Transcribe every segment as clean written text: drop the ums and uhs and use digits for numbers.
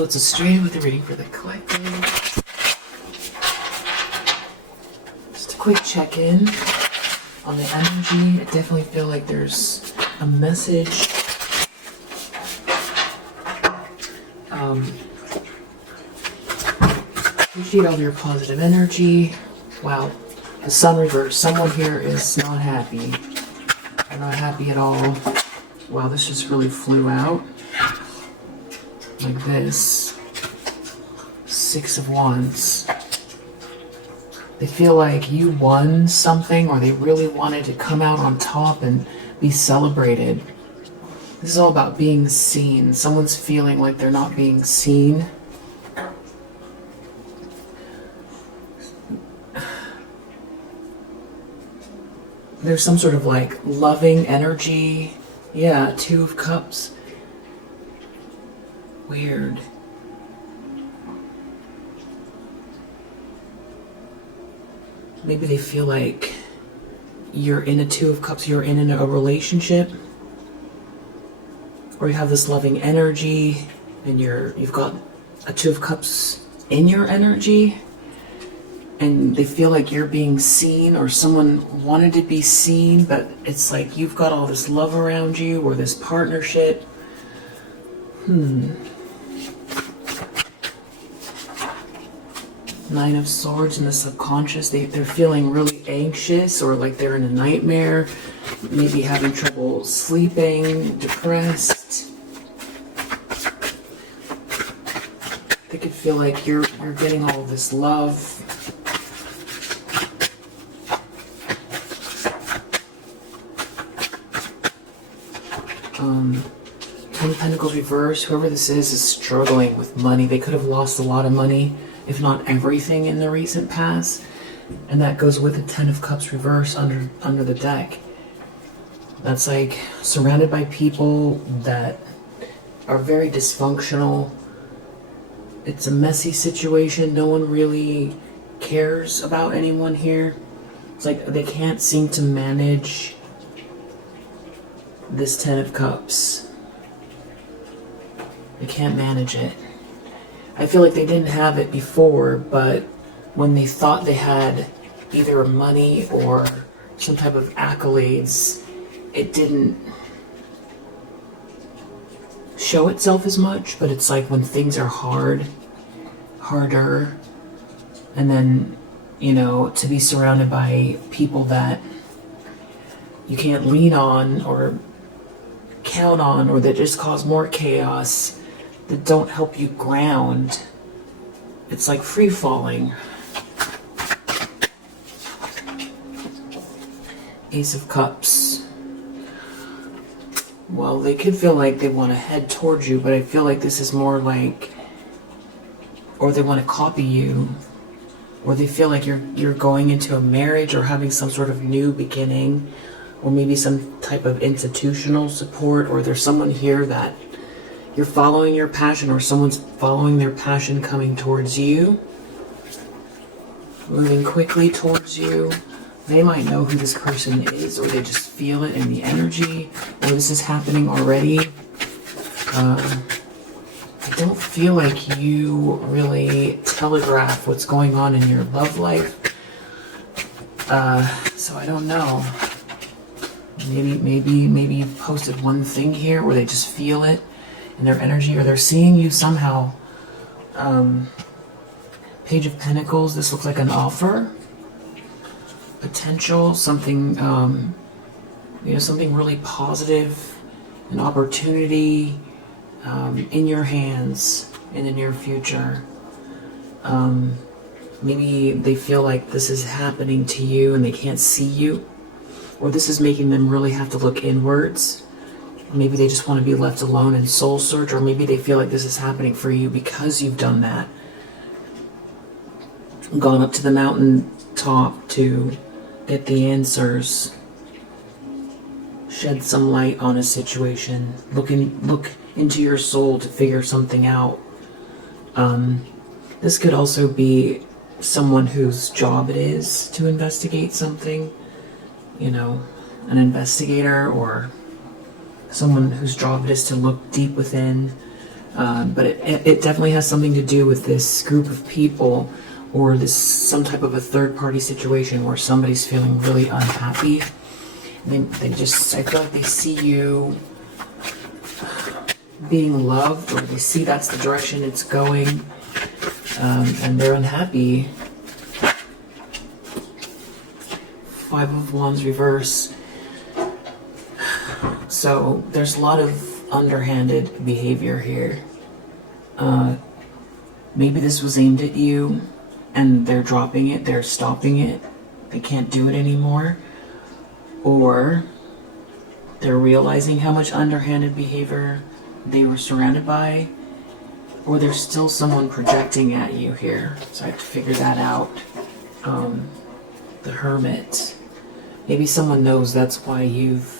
Floats us straight with the reading for the collective. Just a quick check-in on the energy. I definitely feel like there's a message. Appreciate all of your positive energy. Wow, the sun reverse. Someone here is not happy. They're not happy at all. Wow, this just really flew out. Like this. 6 of Wands. They feel like you won something, or they really wanted to come out on top and be celebrated. This is all about being seen. Someone's feeling like they're not being seen. There's some sort of like loving energy. Yeah, 2 of Cups. Weird. Maybe they feel like you're in a 2 of Cups, you're in a relationship, or you have this loving energy, and you've got a 2 of Cups in your energy, and they feel like you're being seen, or someone wanted to be seen, but it's like you've got all this love around you, or this partnership. 9 of Swords in the subconscious. They're feeling really anxious, or like they're in a nightmare, maybe having trouble sleeping, depressed. They could feel like you're getting all of this love. Ten of Pentacles reverse. Whoever this is struggling with money. They could have lost a lot of money, if not everything, in the recent past. And that goes with the 10 of Cups reverse under the deck. That's like surrounded by people that are very dysfunctional. It's a messy situation. No one really cares about anyone here. It's like they can't seem to manage this 10 of Cups. They can't manage it. I feel like they didn't have it before, but when they thought they had either money or some type of accolades, it didn't show itself as much. But it's like when things are harder, and then, you know, to be surrounded by people that you can't lean on or count on, or that just cause more chaos, that don't help you ground. It's like free falling. Ace of Cups. Well, they could feel like they want to head towards you, but I feel like this is more like, or they want to copy you, or they feel like you're going into a marriage or having some sort of new beginning, or maybe some type of institutional support, or there's someone here that you're following your passion, or someone's following their passion coming towards you, moving quickly towards you. They might know who this person is, or they just feel it in the energy, or this is happening already. I don't feel like you really telegraph what's going on in your love life. So I don't know. Maybe you've posted one thing here where they just feel it in their energy, or they're seeing you somehow. Page of Pentacles. This looks like an offer, potential, something, something really positive, an opportunity in your hands in the near future. Maybe they feel like this is happening to you and they can't see you, or this is making them really have to look inwards. Maybe they just want to be left alone and soul search, or maybe they feel like this is happening for you because you've done that. Gone up to the mountain top to get the answers. Shed some light on a situation. Look into your soul to figure something out. This could also be someone whose job it is to investigate something. You know, an investigator, or someone whose job it is to look deep within. But it definitely has something to do with this group of people, or this some type of a third-party situation where somebody's feeling really unhappy. They just, I feel like they see you being loved, or they see that's the direction it's going, and they're unhappy. 5 of Wands reverse. So there's a lot of underhanded behavior here. Maybe this was aimed at you and they're dropping it, they're stopping it, they can't do it anymore. Or they're realizing how much underhanded behavior they were surrounded by. Or there's still someone projecting at you here. So I have to figure that out. The Hermit. Maybe someone knows that's why you've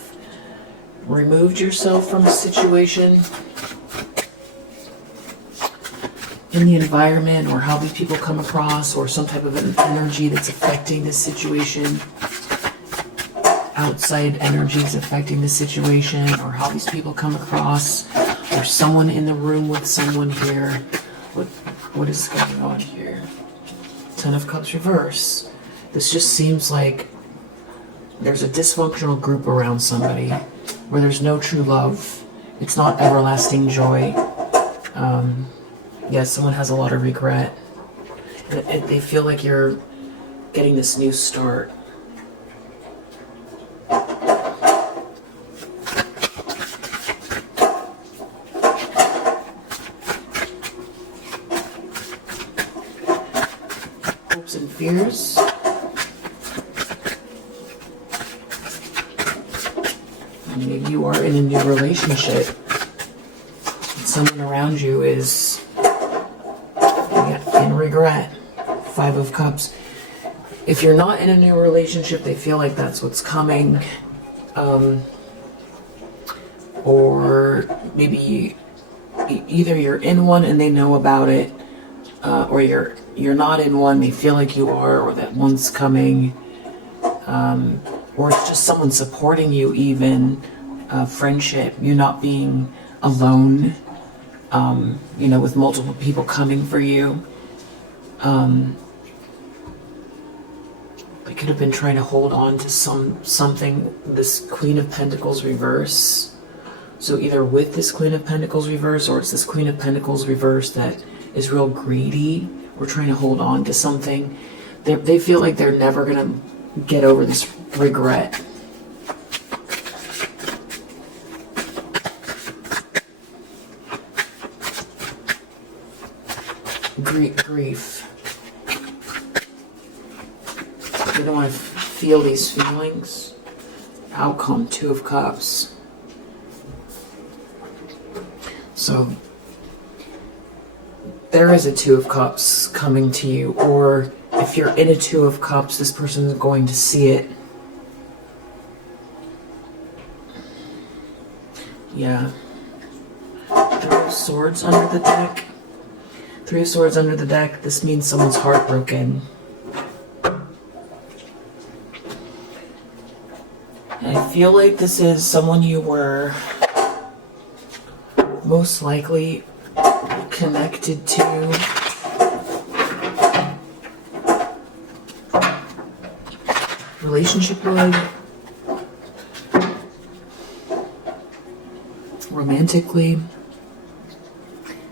removed yourself from a situation in the environment, or how these people come across, or some type of an energy that's affecting this situation. Outside energies affecting the situation, or how these people come across, or someone in the room with someone here. What is going on here? 10 of Cups reverse. This just seems like there's a dysfunctional group around somebody where there's no true love. It's not everlasting joy. Yes, someone has a lot of regret. And they feel like you're getting this new start. Hopes and fears. Maybe you are in a new relationship. Someone around you is in regret. 5 of Cups. If you're not in a new relationship, they feel like that's what's coming. Or maybe either you're in one and they know about it, or you're not in one, they feel like you are, or that one's coming. Or it's just someone supporting you even. Friendship, you not being alone, with multiple people coming for you. They could have been trying to hold on to something. This Queen of Pentacles reverse. So either with this Queen of Pentacles reverse, or it's this Queen of Pentacles reverse that is real greedy, or trying to hold on to something. They feel like they're never gonna get over this regret. Grief. They don't want to feel these feelings. Outcome, 2 of Cups. So there is a 2 of Cups coming to you, or if you're in a 2 of Cups, this person is going to see it. Yeah. 3 of Swords under the deck. 3 of Swords under the deck. This means someone's heartbroken. I feel like this is someone you were most likely connected to. Relationship-wise. Romantically.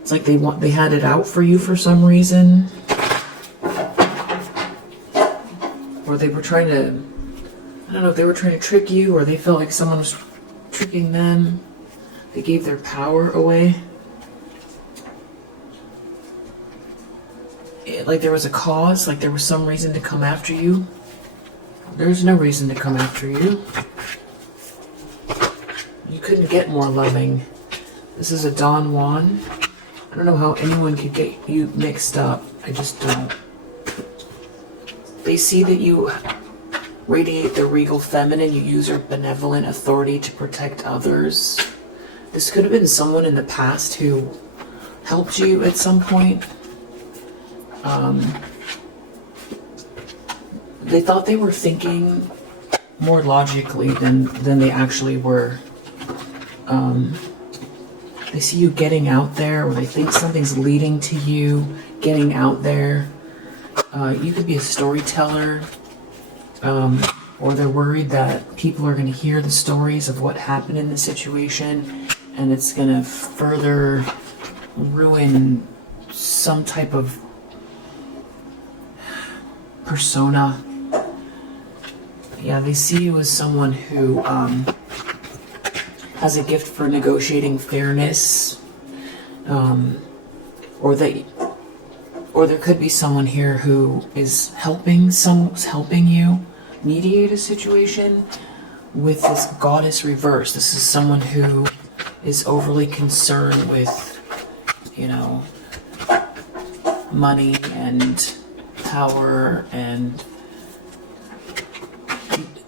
It's like they had it out for you for some reason. Or they were trying to, I don't know if they were trying to trick you, or they felt like someone was tricking them. They gave their power away. Like there was a cause, like there was some reason to come after you. There's no reason to come after you. You couldn't get more loving. This is a Don Juan. I don't know how anyone could get you mixed up. I just don't. They see that you radiate the regal feminine. You use your benevolent authority to protect others. This could have been someone in the past who helped you at some point. They thought they were thinking more logically than they actually were. They see you getting out there, or they think something's leading to you getting out there. You could be a storyteller, or they're worried that people are going to hear the stories of what happened in the situation, and it's going to further ruin some type of persona. Yeah, they see you as someone who has a gift for negotiating fairness, or there could be someone here who is helping you mediate a situation with this goddess reverse. This is someone who is overly concerned with, money and power, and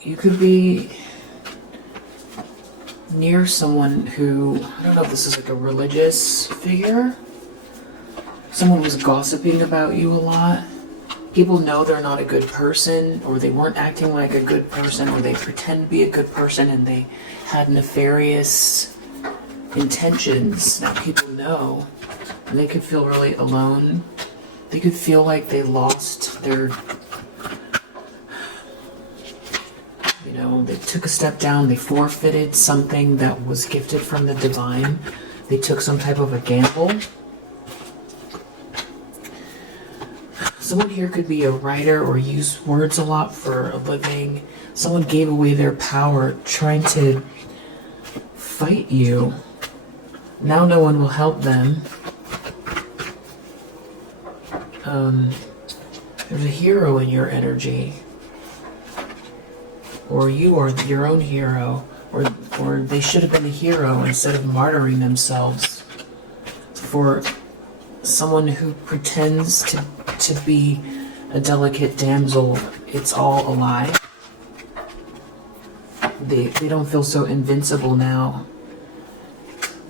you could be near someone who, I don't know if this is like a religious figure. Someone was gossiping about you a lot. People know they're not a good person, or they weren't acting like a good person, or they pretend to be a good person and they had nefarious intentions. Now people know, and they could feel really alone. They could feel like they lost their, they took a step down, they forfeited something that was gifted from the divine. They took some type of a gamble. Someone here could be a writer or use words a lot for a living. Someone gave away their power trying to fight you. Now no one will help them. There's a hero in your energy. Or you are your own hero. Or they should have been a hero instead of martyring themselves for someone who pretends to be a delicate damsel. It's all a lie. They don't feel so invincible now.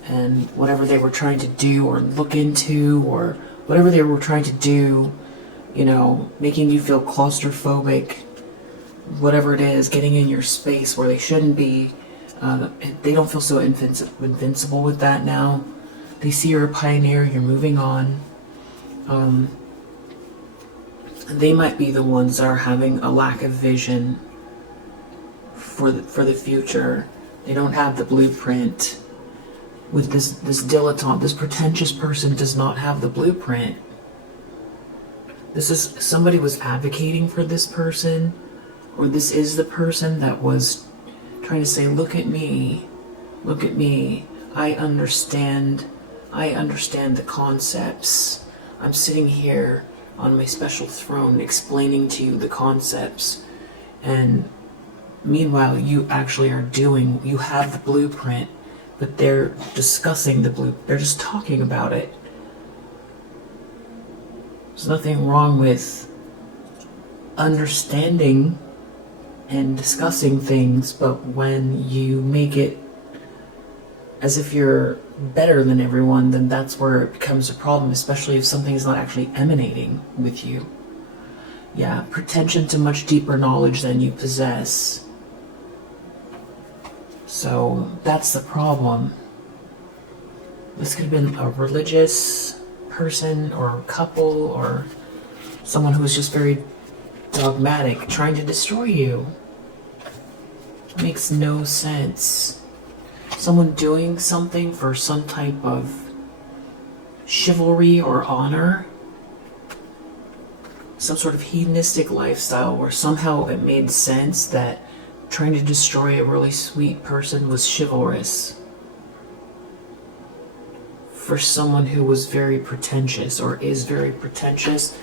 And whatever they were trying to do or look into, or whatever they were trying to do, making you feel claustrophobic, whatever it is, getting in your space where they shouldn't be, they don't feel so invincible with that now. They see you're a pioneer, you're moving on. They might be the ones that are having a lack of vision for the future. They don't have the blueprint. With this dilettante, this pretentious person does not have the blueprint. This is somebody was advocating for this person, or this is the person that was trying to say, look at me, I understand the concepts. I'm sitting here on my special throne explaining to you the concepts, and meanwhile you actually you have the blueprint, but they're discussing the blueprint, they're just talking about it. There's nothing wrong with understanding and discussing things, but when you make it as if you're better than everyone, then that's where it becomes a problem, especially if something is not actually emanating with you. Yeah, pretension to much deeper knowledge than you possess. So that's the problem. This could have been a religious person or couple, or someone who was just very dogmatic, trying to destroy you. It makes no sense. Someone doing something for some type of chivalry or honor, some sort of hedonistic lifestyle where somehow it made sense that trying to destroy a really sweet person was chivalrous. For someone who was very pretentious or is very pretentious,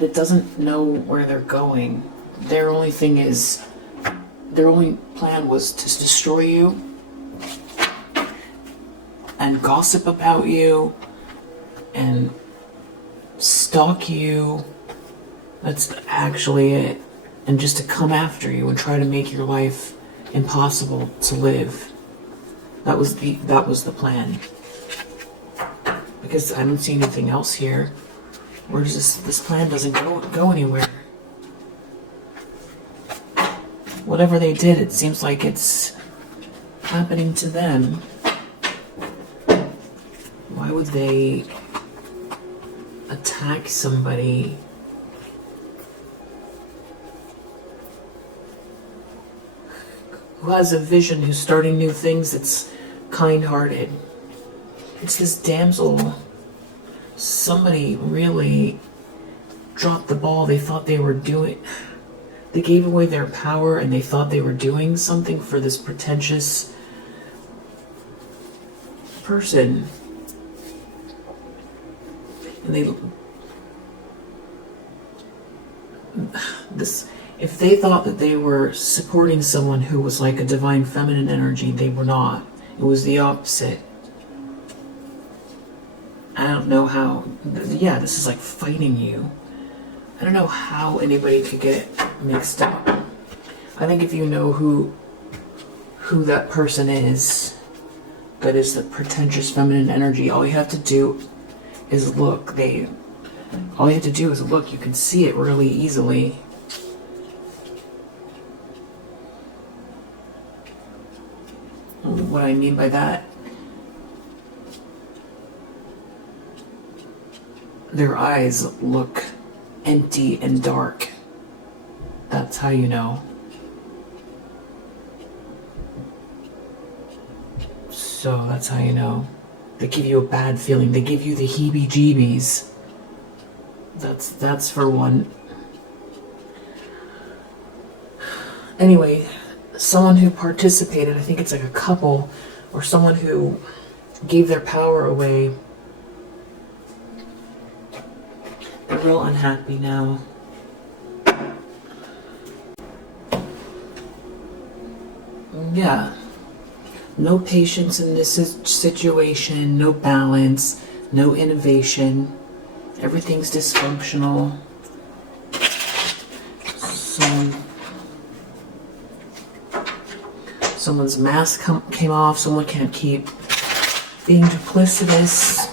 that doesn't know where they're going. Their only plan was to destroy you and gossip about you and stalk you. That's actually it. And just to come after you and try to make your life impossible to live. That was the plan. Because I don't see anything else here. Where does this plan doesn't go anywhere. Whatever they did, it seems like it's happening to them. Why would they attack somebody? Who has a vision, who's starting new things, that's kind-hearted. It's this damsel. Somebody really dropped the ball. They thought they were doing... They gave away their power and they thought they were doing something for this pretentious person. And if they thought that they were supporting someone who was like a divine feminine energy, they were not. It was the opposite. I don't know how. Yeah, this is like fighting you. I don't know how anybody could get mixed up. I think if you know who that person is, that is the pretentious feminine energy, all you have to do is look. All you have to do is look. You can see it really easily. What I mean by that, their eyes look empty and dark. That's how you know. So that's how you know. They give you a bad feeling. They give you the heebie-jeebies. That's for one. Anyway, someone who participated, I think it's like a couple, or someone who gave their power away. They're real unhappy now. Yeah. No patience in this situation, no balance, no innovation. Everything's dysfunctional. Someone's mask came off. Someone can't keep being duplicitous.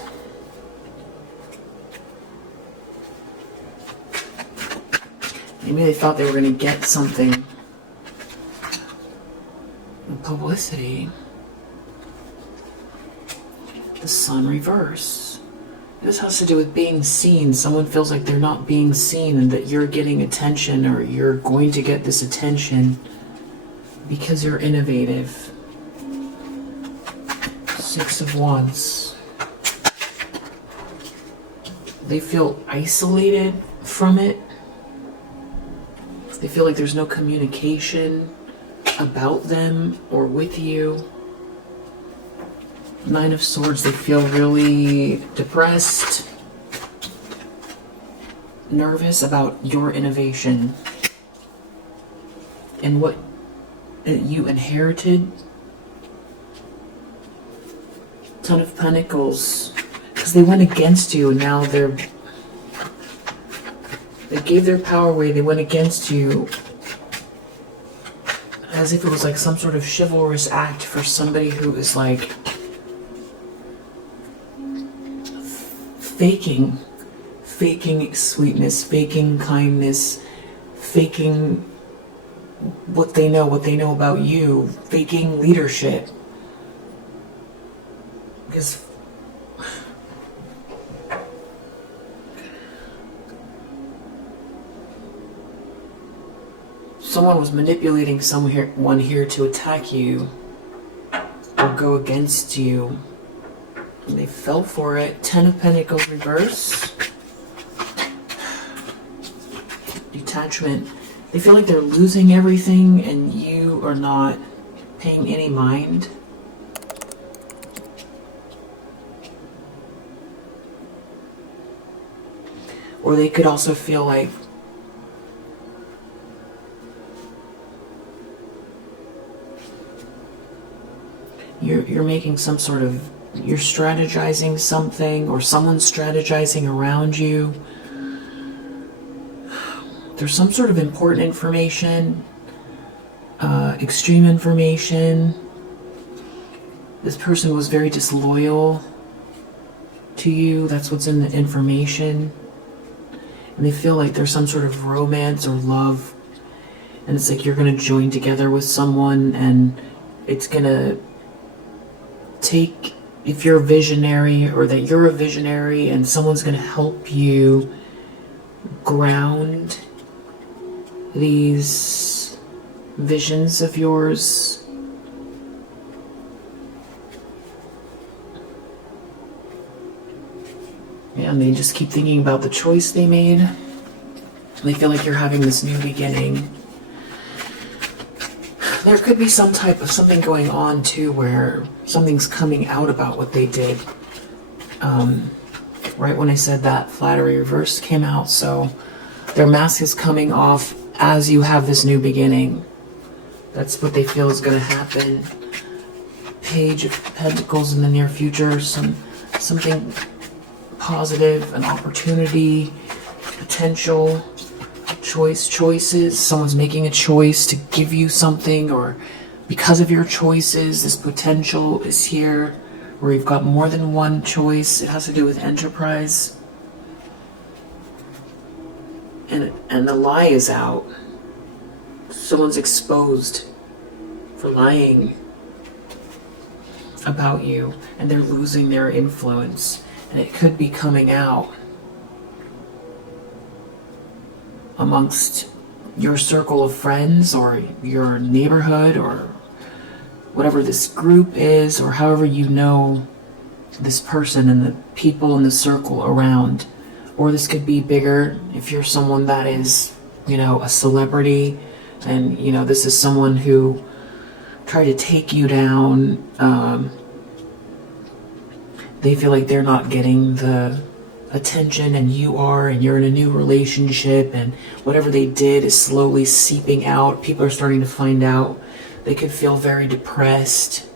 Maybe they thought they were going to get something. Publicity. The sun reverse. This has to do with being seen. Someone feels like they're not being seen and that you're getting attention, or you're going to get this attention because you're innovative. Six of Wands. They feel isolated from it. They feel like there's no communication about them or with you. Nine of Swords, they feel really depressed, nervous about your innovation and what you inherited. Ton of Pentacles, because they went against you, and now they gave their power away, they went against you, as if it was like some sort of chivalrous act for somebody who is like faking sweetness, faking kindness, faking what they know about you, faking leadership. Because someone was manipulating someone here to attack you or go against you. And they fell for it. Ten of Pentacles reverse. Detachment. They feel like they're losing everything and you are not paying any mind. Or they could also feel like you're making some sort of, you're strategizing something, or someone's strategizing around you. There's some sort of important information, extreme information. This person was very disloyal to you. That's what's in the information. And they feel like there's some sort of romance or love. And it's like you're going to join together with someone, and it's going to take if you're a visionary, or that you're a visionary and someone's going to help you ground these visions of yours. Yeah, and they just keep thinking about the choice they made. They feel like you're having this new beginning. There could be some type of something going on too, where something's coming out about what they did. Right when I said that, flattery reverse came out, so their mask is coming off as you have this new beginning. That's what they feel is going to happen. Page of Pentacles in the near future, something positive, an opportunity, potential, choices. Someone's making a choice to give you something, or because of your choices, this potential is here, where you've got more than one choice. It has to do with enterprise. And the lie is out. Someone's exposed for lying about you, and they're losing their influence, and it could be coming out amongst your circle of friends, or your neighborhood, or whatever this group is, or however you know this person and the people in the circle around. Or this could be bigger if you're someone that is, a celebrity, and this is someone who tried to take you down. They feel like they're not getting the attention, and you are, and you're in a new relationship, and whatever they did is slowly seeping out. People are starting to find out. They could feel very depressed.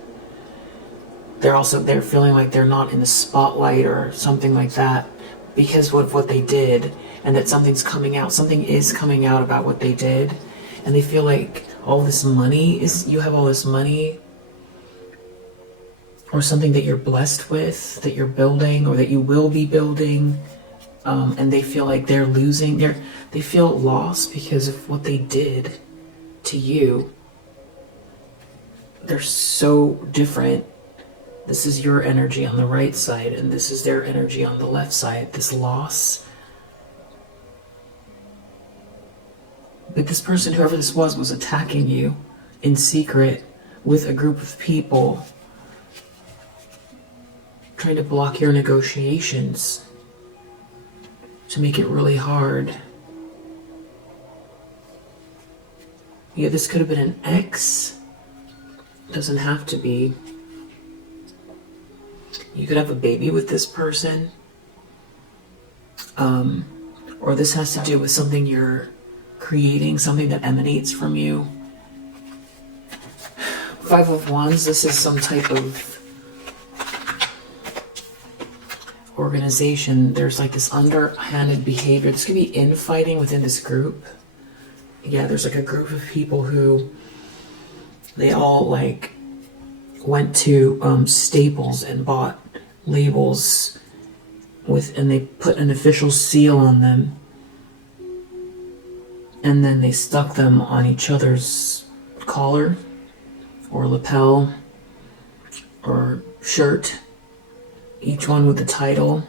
They're feeling like they're not in the spotlight or something like that because of what they did, and that something's coming out. Something is coming out about what they did, and they feel like all this money you have all this money, or something that you're blessed with, that you're building, or that you will be building, and they feel like they're losing. They feel lost because of what they did to you. They're so different. This is your energy on the right side, and this is their energy on the left side. This loss. But this person, whoever this was attacking you in secret with a group of people, trying to block your negotiations, to make it really hard. Yeah, this could have been an ex. Doesn't have to be. You could have a baby with this person. Or this has to do with something you're creating, something that emanates from you. Five of Wands, this is some type of organization. There's like this underhanded behavior. This could be infighting within this group. Yeah, there's like a group of people who they all went to Staples and bought labels and they put an official seal on them, and then they stuck them on each other's collar or lapel or shirt, each one with a title,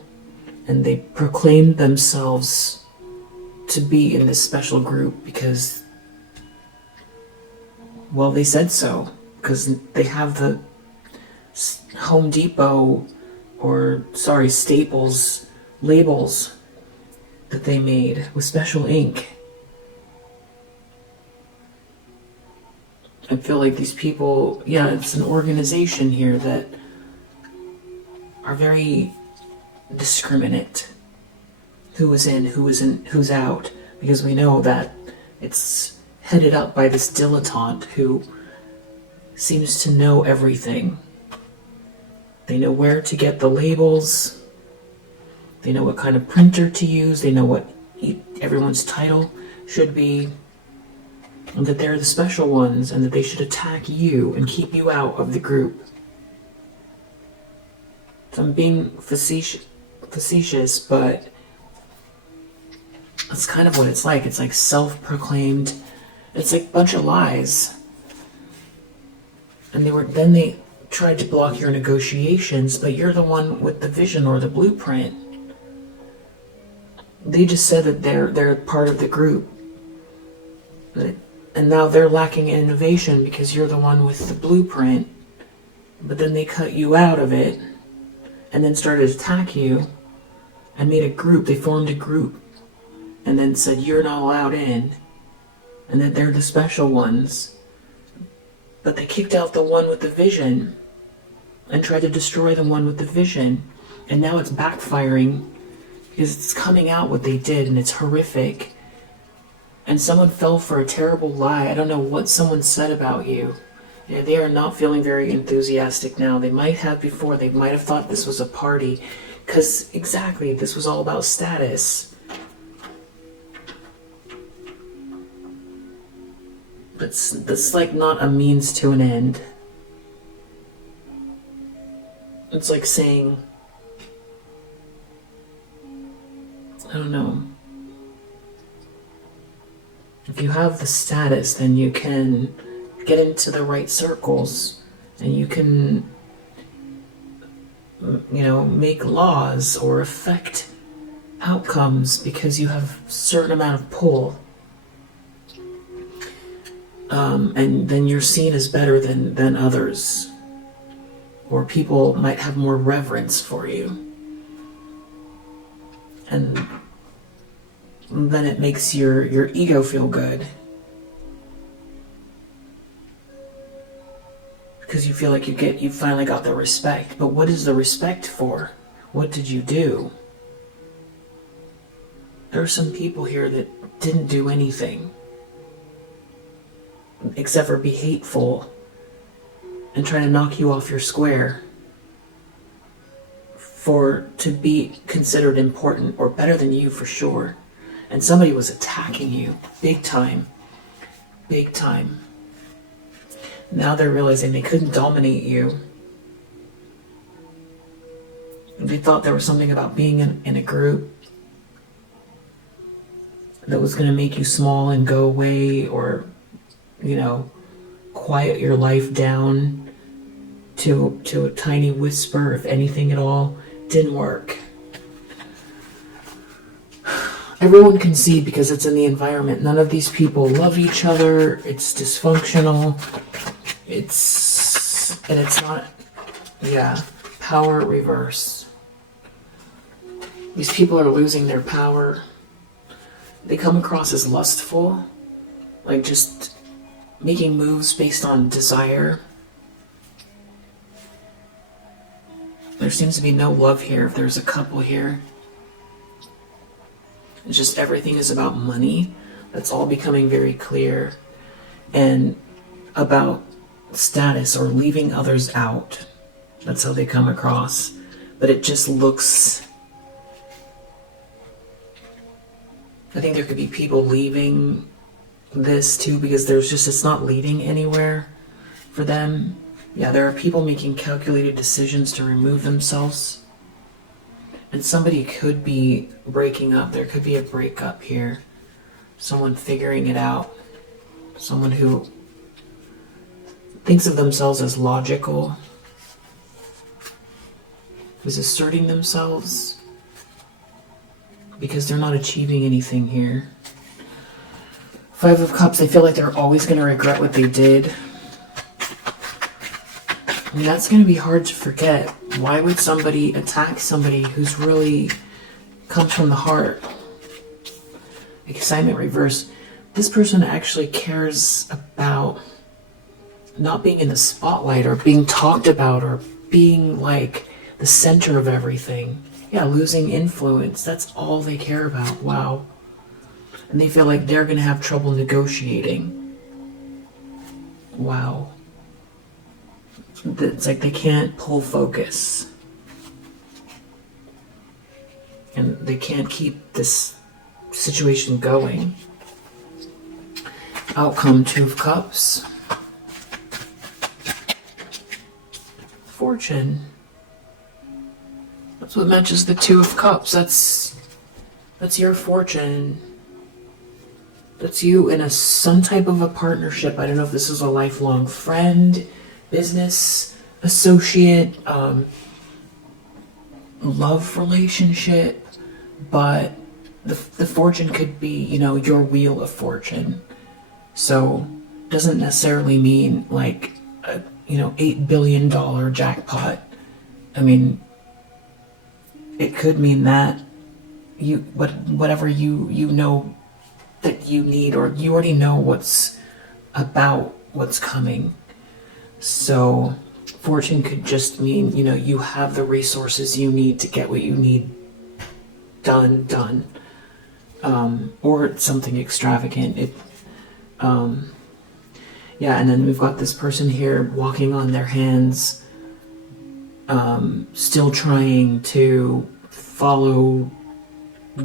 and they proclaimed themselves to be in this special group because, well, they said so, because they have the Home Depot Staples labels that they made with special ink. I feel like these people, it's an organization here that are very discriminate. Who is in, who isn't, who's out, because we know that it's headed up by this dilettante who seems to know everything. They know where to get the labels. They know what kind of printer to use. They know what everyone's title should be. And that they're the special ones, and that they should attack you and keep you out of the group. So I'm being facetious, but that's kind of what it's like. It's like self-proclaimed. It's like a bunch of lies. And tried to block your negotiations, but you're the one with the vision or the blueprint. They just said that they're part of the group. And now they're lacking in innovation because you're the one with the blueprint. But then they cut you out of it and then started to attack you and made a group. They formed a group and then said you're not allowed in and that they're the special ones. But they kicked out the one with the vision and tried to destroy the one with the vision. And now it's backfiring because it's coming out what they did, and it's horrific. And someone fell for a terrible lie. I don't know what someone said about you. Yeah, they are not feeling very enthusiastic now. They might have before. They might have thought this was a party. Because exactly, this was all about status. But that's like not a means to an end. It's like saying, I don't know. If you have the status, then you can get into the right circles and you can, make laws or affect outcomes because you have a certain amount of pull. And then you're seen as better than others. Or people might have more reverence for you. And then it makes your ego feel good. Because you feel like you finally got the respect. But what is the respect for? What did you do? There are some people here that didn't do anything except for be hateful and try to knock you off your square to be considered important or better than you for sure. And somebody was attacking you big time. Big time. Now they're realizing they couldn't dominate you. They thought there was something about being in a group that was going to make you small and go away, or quiet your life down to a tiny whisper, if anything at all. Didn't work. Everyone can see because it's in the environment. None of these people love each other. It's dysfunctional. It's not, power reverse. These people are losing their power. They come across as lustful, like just making moves based on desire. There seems to be no love here if there's a couple here. It's just everything is about money. That's all becoming very clear. And about status or leaving others out. That's how they come across. But it just looks... I think there could be people leaving this too, because it's not leading anywhere for them. Yeah, there are people making calculated decisions to remove themselves. And somebody could be breaking up. There could be a breakup here. Someone figuring it out. Someone who thinks of themselves as logical. Who's asserting themselves. Because they're not achieving anything here. 5 of Cups, they feel like they're always going to regret what they did. And that's going to be hard to forget. Why would somebody attack somebody who's really comes from the heart? Excitement reverse. This person actually cares about not being in the spotlight or being talked about or being like the center of everything. Yeah, losing influence. That's all they care about. Wow. And they feel like they're going to have trouble negotiating. Wow. It's like they can't pull focus. And they can't keep this situation going. Outcome, 2 of Cups. Fortune. That's what matches the 2 of Cups. That's your fortune. That's you in some type of a partnership. I don't know if this is a lifelong friend, business, associate, love relationship, but the fortune could be, your wheel of fortune. So doesn't necessarily mean like a, $8 billion jackpot. I mean, it could mean that whatever you know that you need, or you already know what's coming. So fortune could just mean, you have the resources you need to get what you need done. Or it's something extravagant. And then we've got this person here walking on their hands, still trying to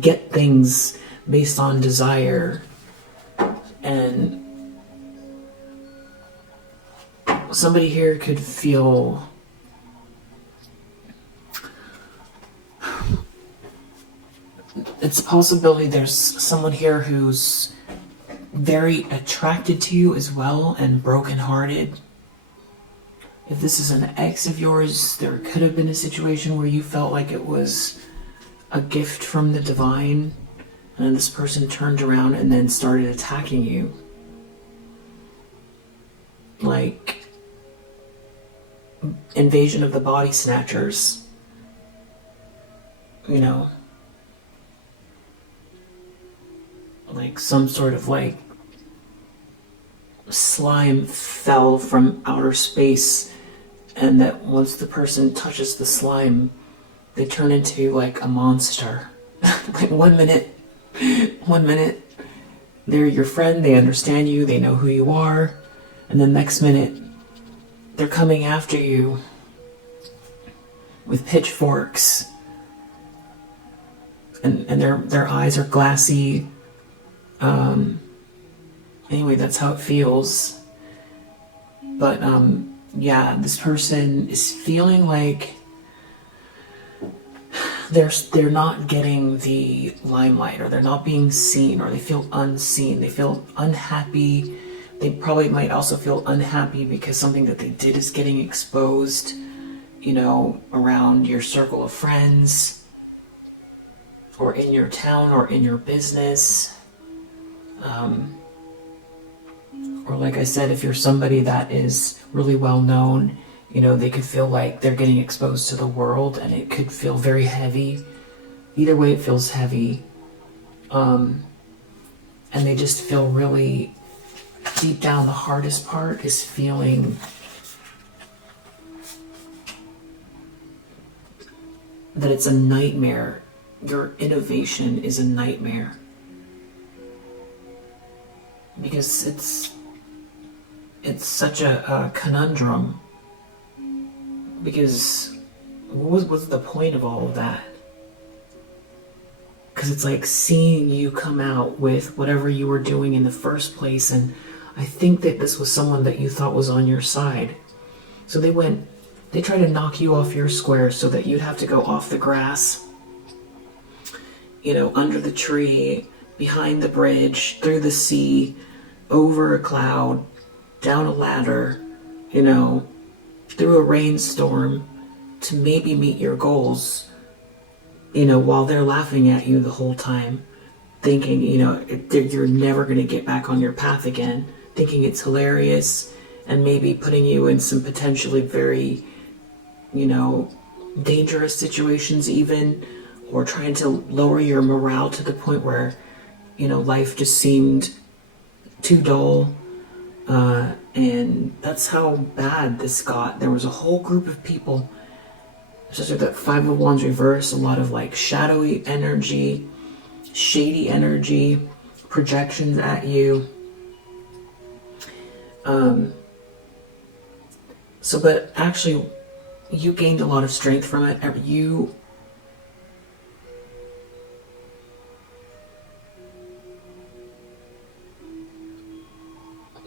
get things based on desire. And somebody here could feel it's a possibility there's someone here who's very attracted to you as well and brokenhearted. If this is an ex of yours, there could have been a situation where you felt like it was a gift from the divine, and then this person turned around and then started attacking you. Like Invasion of the Body Snatchers. Like some sort of like slime fell from outer space, and that once the person touches the slime, they turn into like a monster. Like one minute they're your friend, they understand you, they know who you are, and then next minute they're coming after you with pitchforks, and their eyes are glassy. Anyway, that's how it feels. But this person is feeling like they're not getting the limelight, or they're not being seen, or they feel unseen. They feel unhappy. They probably might also feel unhappy because something that they did is getting exposed, around your circle of friends, or in your town, or in your business. Or like I said, if you're somebody that is really well known, they could feel like they're getting exposed to the world, and it could feel very heavy. Either way, it feels heavy. And they just feel really deep down. The hardest part is feeling that it's a nightmare. Your innovation is a nightmare. Because it's such a conundrum. Because what's the point of all of that? Because it's like seeing you come out with whatever you were doing in the first place, and I think that this was someone that you thought was on your side. So they tried to knock you off your square so that you'd have to go off the grass, under the tree, behind the bridge, through the sea, over a cloud, down a ladder, through a rainstorm, to maybe meet your goals, while they're laughing at you the whole time, thinking, you're never going to get back on your path again, thinking it's hilarious, and maybe putting you in some potentially very, dangerous situations even, or trying to lower your morale to the point where, life just seemed too dull. And that's how bad this got. There was a whole group of people, especially that Five of Wands reverse, a lot of like shadowy energy, shady energy, projections at you. But actually, you gained a lot of strength from it.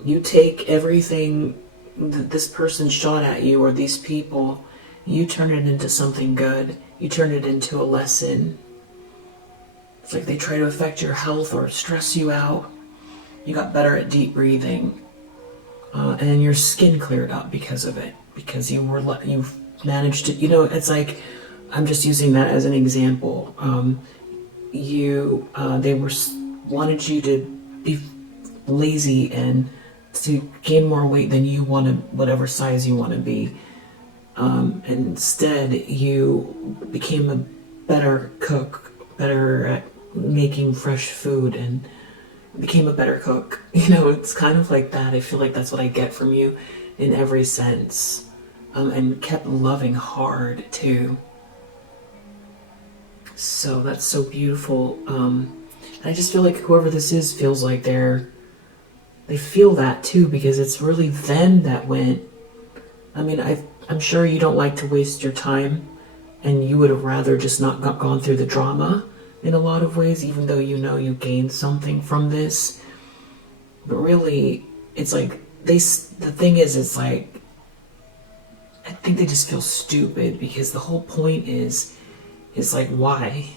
You take everything that this person shot at you, or these people, you turn it into something good. You turn it into a lesson. It's like they try to affect your health or stress you out. You got better at deep breathing. And your skin cleared up because of it. because you've managed to, it's like, I'm just using that as an example. They wanted you to be lazy and to gain more weight than you want to, whatever size you want to be. Instead, you became a better cook, better at making fresh food, and became a better cook. It's kind of like that. I feel like that's what I get from you in every sense. And kept loving hard too. So that's so beautiful. And I just feel like whoever this is feels like they feel that too, because it's really them that went. I mean, I'm sure you don't like to waste your time, and you would have rather just not gone through the drama in a lot of ways, even though you gained something from this. But really, it's like, the thing is, it's like, I think they just feel stupid, because the whole point is like, why?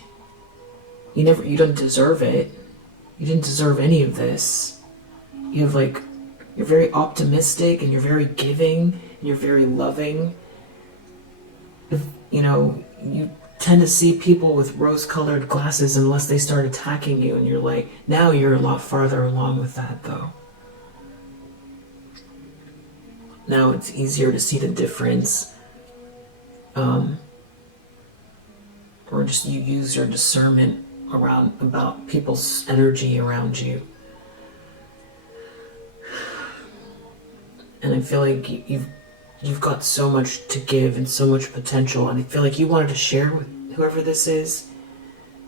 You don't deserve it. You didn't deserve any of this. You're very optimistic, and you're very giving, and you're very loving. You tend to see people with rose-colored glasses unless they start attacking you, and you're like, now you're a lot farther along with that, though. Now it's easier to see the difference. Or just you use your discernment about people's energy around you. And I feel like you've got so much to give and so much potential, and I feel like you wanted to share with whoever this is.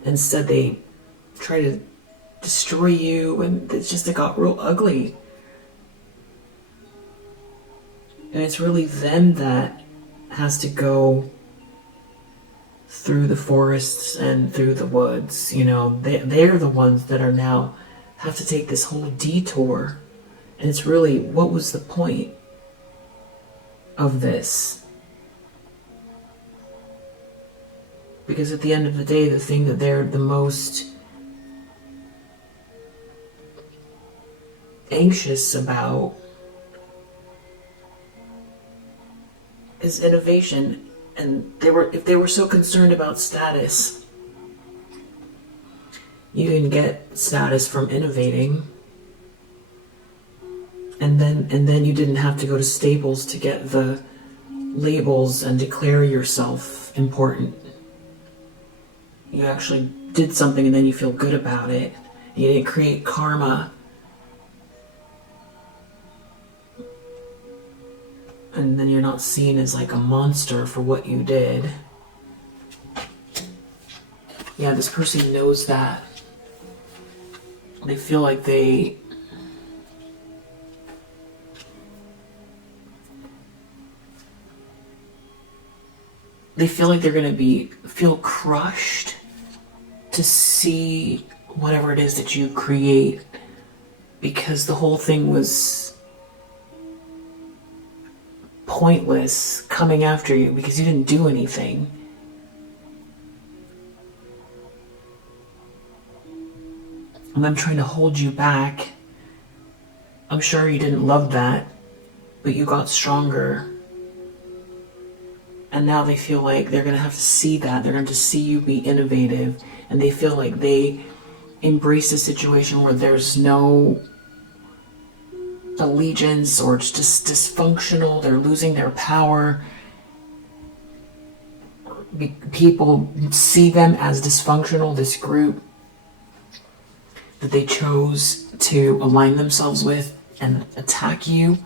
Instead, they try to destroy you, and it got real ugly. And it's really them that has to go through the forests and through the woods. They're the ones that are now have to take this whole detour. And it's really, what was the point of this? Because at the end of the day, the thing that they're the most anxious about is innovation. And if they were so concerned about status, you can get status from innovating. And then you didn't have to go to Staples to get the labels and declare yourself important. You actually did something, and then you feel good about it. You didn't create karma. And then you're not seen as like a monster for what you did. Yeah, this person knows that. They feel like they feel like they're going to feel crushed to see whatever it is that you create, because the whole thing was pointless coming after you because you didn't do anything. And I'm trying to hold you back. I'm sure you didn't love that, but you got stronger. And now they feel like they're going to have to see that. They're going to see you be innovative. And they feel like they embrace a situation where there's no allegiance, or it's just dysfunctional. They're losing their power. People see them as dysfunctional, this group that they chose to align themselves with and attack you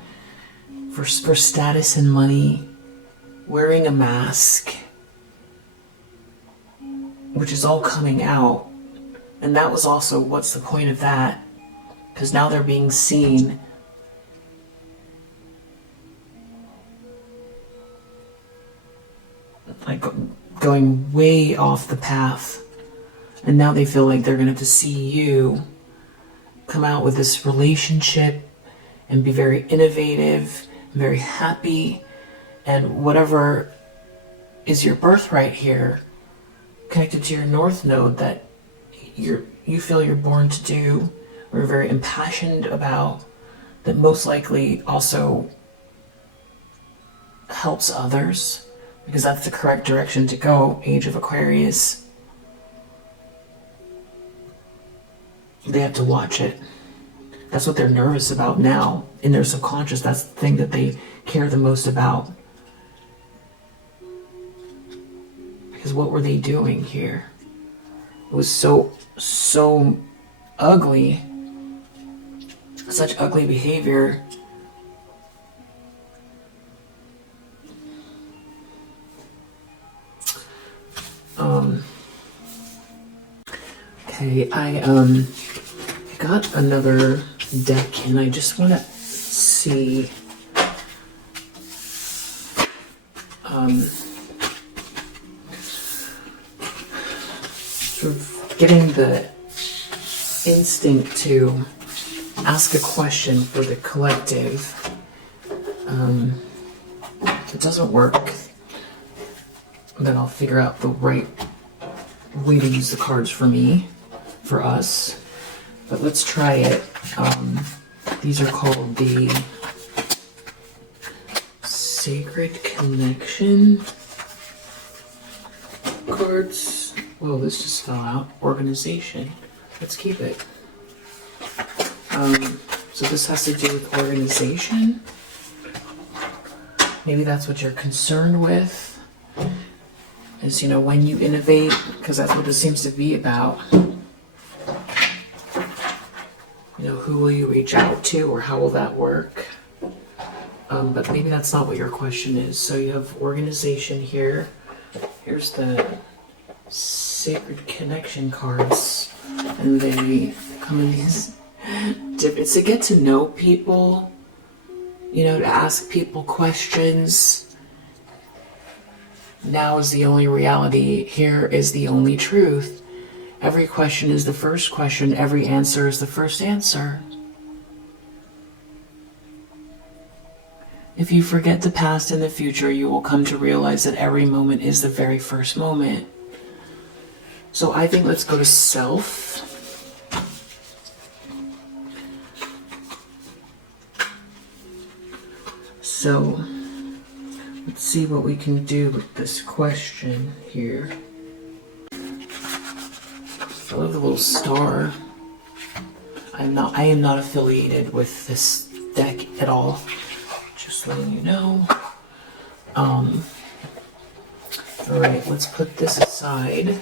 for status and money. Wearing a mask, which is all coming out. And that was also, what's the point of that? Because now they're being seen. Like going way off the path. And now they feel like they're going to have to see you come out with this relationship and be very innovative, very happy. And whatever is your birthright here, connected to your North Node, that you feel you're born to do, or very impassioned about, that most likely also helps others, because that's the correct direction to go, Age of Aquarius. They have to watch it. That's what they're nervous about now. In their subconscious, that's the thing that they care the most about. Because what were they doing here? It was so ugly. Such ugly behavior. Okay, I got another deck and I just want to see sort of getting the instinct to ask a question for the collective. If it doesn't work, then I'll figure out the right way to use the cards for me, for us. But let's try it. These are called the Sacred Connection cards. Whoa, this just fell out. Organization. Let's keep it. So this has to do with organization. Maybe that's what you're concerned with. Is, you know, when you innovate, because that's what this seems to be about. You know, who will you reach out to, or how will that work? But maybe that's not what your question is. So you have organization here. Here's the Sacred Connection cards, and they come in these. It's to get to know people, you know, to ask people questions. Now is the only reality. Here is the only truth. Every question is the first question. Every answer is the first answer. If you forget the past and the future, you will come to realize that every moment is the very first moment. So I think let's go to self. So let's see what we can do with this question here. I love the little star. I am not affiliated with this deck at all. Just letting you know. Alright, let's put this aside.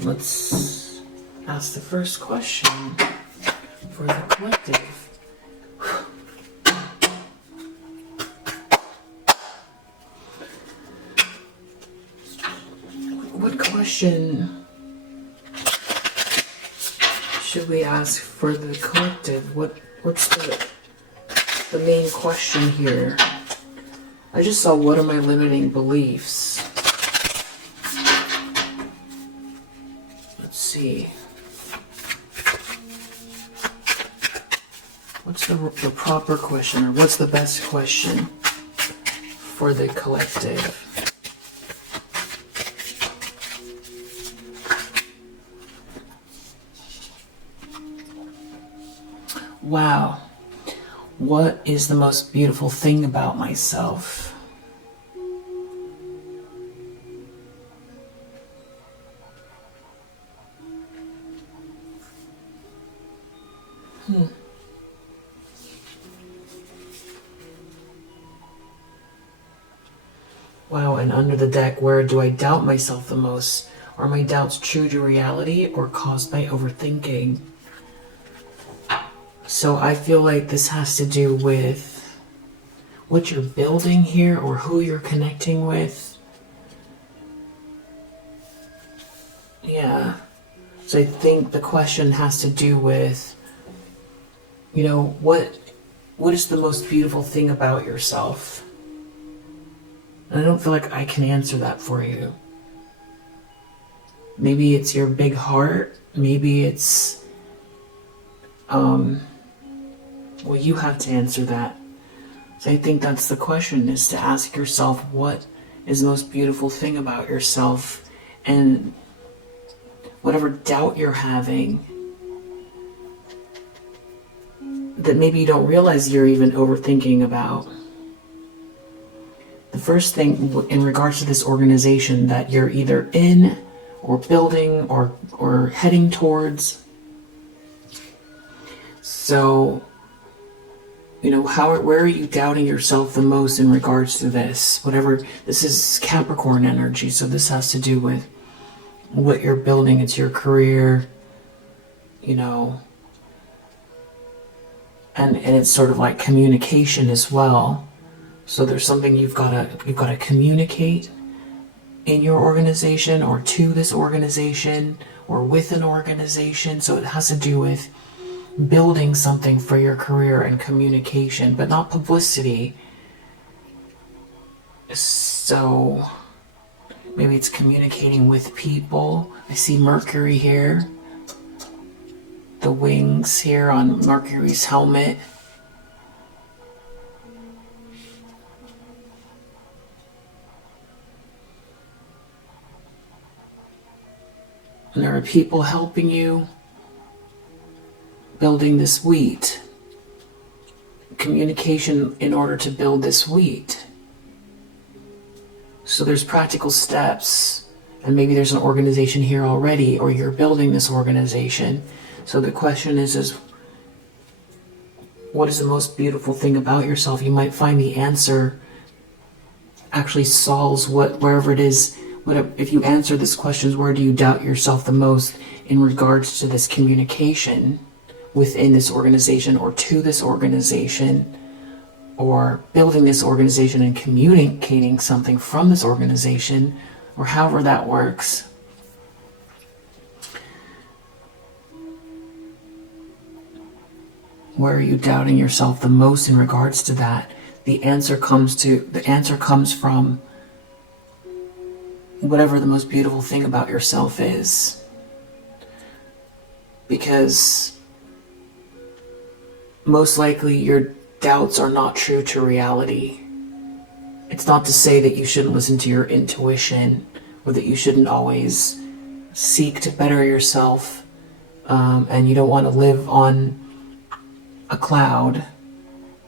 Let's ask the first question for the collective. What question should we ask for the collective? What's the main question here? I just saw, what are my limiting beliefs? Let's see. What's the proper question, or what's the best question for the collective? Wow. What is the most beautiful thing about myself? Wow, and under the deck, where do I doubt myself the most? Are my doubts true to reality or caused by overthinking? So I feel like this has to do with what you're building here, or who you're connecting with. Yeah. So I think the question has to do with, you know, what is the most beautiful thing about yourself? And I don't feel like I can answer that for you. Maybe it's your big heart. Maybe it's, well, you have to answer that. So I think that's the question, is to ask yourself, what is the most beautiful thing about yourself? And whatever doubt you're having, that maybe you don't realize you're even overthinking about. The first thing in regards to this organization that you're either in or building or heading towards. So, you know, where are you doubting yourself the most in regards to this? Whatever, this is Capricorn energy, so this has to do with what you're building. It's your career, you know, and it's sort of like communication as well. So there's something you've got to communicate in your organization or to this organization or with an organization. So it has to do with building something for your career and communication, but not publicity. So maybe it's communicating with people. I see Mercury here. The wings here on Mercury's helmet. And there are people helping you building this wheat. Communication in order to build this wheat. So there's practical steps, and maybe there's an organization here already, or you're building this organization. So the question is what is the most beautiful thing about yourself? You might find the answer actually solves wherever it is. If you answer this question, where do you doubt yourself the most in regards to this communication within this organization or to this organization, or building this organization and communicating something from this organization, or however that works. Where are you doubting yourself the most in regards to that? The answer comes from whatever the most beautiful thing about yourself is. Because most likely your doubts are not true to reality. It's not to say that you shouldn't listen to your intuition, or that you shouldn't always seek to better yourself, and you don't want to live on a cloud.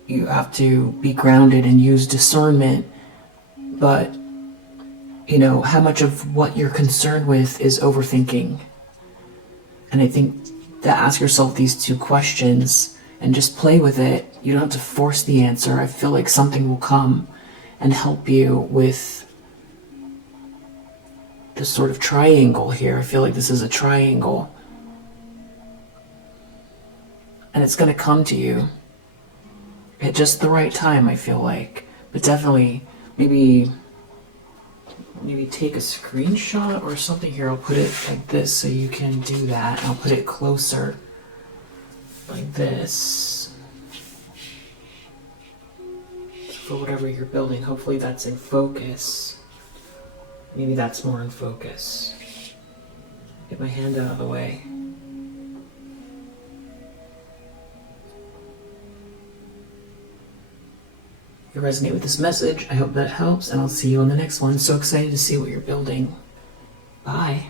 You have to be grounded and use discernment. But, you know, how much of what you're concerned with is overthinking? And I think to ask yourself these two questions and just play with it. You don't have to force the answer. I feel like something will come and help you with this sort of triangle here. I feel like this is a triangle. And it's going to come to you at just the right time, I feel like. But definitely, maybe take a screenshot or something here. I'll put it like this so you can do that. I'll put it closer like this for whatever you're building. Hopefully that's in focus. Maybe that's more in focus. Get my hand out of the way. If you resonate with this message, I hope that helps, and I'll see you on the next one. So excited to see what you're building. Bye.